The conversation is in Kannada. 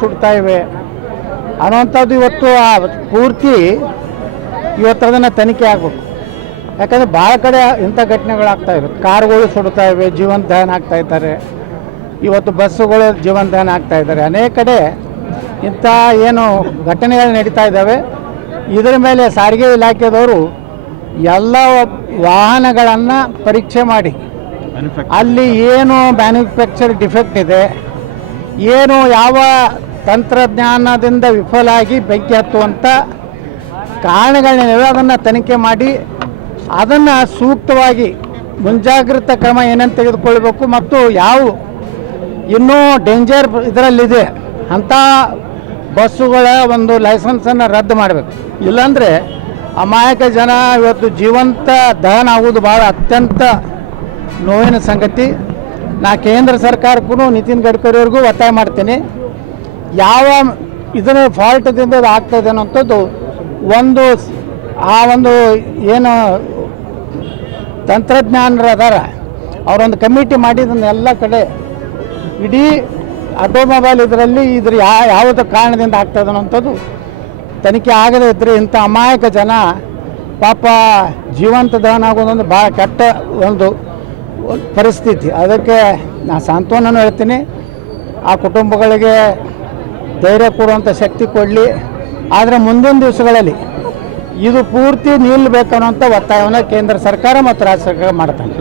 ಸುಡ್ತಾ ಇವೆ ಅನ್ನುವಂಥದ್ದು ಇವತ್ತು ಪೂರ್ತಿ ಇವತ್ತು ಅದನ್ನು ತನಿಖೆ ಆಗಬೇಕು. ಯಾಕಂದರೆ ಭಾಳ ಕಡೆ ಇಂಥ ಘಟನೆಗಳಾಗ್ತಾ ಇವೆ. ಕಾರುಗಳು ಸುಡ್ತಾ ಇವೆ, ಜೀವಂತ ದಹನ ಆಗ್ತಾ ಇದ್ದಾರೆ. ಇವತ್ತು ಬಸ್ಸುಗಳು ಜೀವಂತ ದಹನ ಆಗ್ತಾ ಇದ್ದಾರೆ. ಅನೇಕ ಕಡೆ ಇಂಥ ಏನು ಘಟನೆಗಳು ನಡೀತಾ ಇದ್ದಾವೆ. ಇದರ ಮೇಲೆ ಸಾರಿಗೆ ಇಲಾಖೆದವರು ಎಲ್ಲ ವಾಹನಗಳನ್ನು ಪರೀಕ್ಷೆ ಮಾಡಿ ಅಲ್ಲಿ ಏನು ಮ್ಯಾನುಫ್ಯಾಕ್ಚರ್ ಡಿಫೆಕ್ಟ್ ಇದೆ, ಏನು ಯಾವ ತಂತ್ರಜ್ಞಾನದಿಂದ ವಿಫಲ ಆಗಿ ಬೆಂಕಿ ಹತ್ತುವಂಥ ಕಾರಣಗಳೇನಿವೆ ಅದನ್ನು ತನಿಖೆ ಮಾಡಿ ಅದನ್ನು ಸೂಕ್ತವಾಗಿ ಮುಂಜಾಗ್ರತಾ ಕ್ರಮ ಏನಂತ ತೆಗೆದುಕೊಳ್ಬೇಕು ಮತ್ತು ಯಾವ ಇನ್ನೂ ಡೇಂಜರ್ ಇದರಲ್ಲಿದೆ ಅಂಥ ಬಸ್ಸುಗಳ ಒಂದು ಲೈಸೆನ್ಸನ್ನು ರದ್ದು ಮಾಡಬೇಕು. ಇಲ್ಲಾಂದರೆ ಅಮಾಯಕ ಜನ ಇವತ್ತು ಜೀವಂತ ದಹನ ಆಗುವುದು ಭಾಳ ಅತ್ಯಂತ ನೋವಿನ ಸಂಗತಿ. ನಾ ಕೇಂದ್ರ ಸರ್ಕಾರಕ್ಕೂ ನಿತಿನ್ ಗಡ್ಕರಿಯವ್ರಿಗೂ ಒತ್ತಾಯ ಮಾಡ್ತೀನಿ, ಯಾವ ಇದರ ಫಾಲ್ಟದಿಂದ ಅದು ಆಗ್ತಾಯಿದೆ ಅನ್ನೋಂಥದ್ದು ಒಂದು ಏನು ತಂತ್ರಜ್ಞಾನರು ಅದಾರ ಅವರೊಂದು ಕಮಿಟಿ ಮಾಡಿದ್ದನ್ನು ಎಲ್ಲ ಕಡೆ ಇಡೀ ಆಟೋಮೊಬೈಲ್ ಇದರಲ್ಲಿ ಯಾವುದೇ ಕಾರಣದಿಂದ ಆಗ್ತಾಯಿದೆ ಅನ್ನೋಂಥದ್ದು ತನಿಖೆ ಆಗದೇ ಇದ್ದರೆ ಇಂಥ ಅಮಾಯಕ ಜನ ಪಾಪ ಜೀವಂತ ದಹನ ಆಗೋದೊಂದು ಭಾಳ ಕೆಟ್ಟ ಒಂದು ಪರಿಸ್ಥಿತಿ. ಅದಕ್ಕೆ ನಾನು ಸಾಂತ್ವನೂ ಹೇಳ್ತೀನಿ, ಆ ಕುಟುಂಬಗಳಿಗೆ ಧೈರ್ಯ ಕೊಡುವಂಥ ಶಕ್ತಿ ಕೊಡಲಿ. ಆದರೆ ಮುಂದಿನ ದಿವಸಗಳಲ್ಲಿ ಇದು ಪೂರ್ತಿ ನಿಲ್ಲಬೇಕನ್ನುವಂಥ ಒತ್ತಾಯವನ್ನು ಕೇಂದ್ರ ಸರ್ಕಾರ ಮತ್ತು ರಾಜ್ಯ ಸರ್ಕಾರ ಮಾಡ್ತಾನೆ.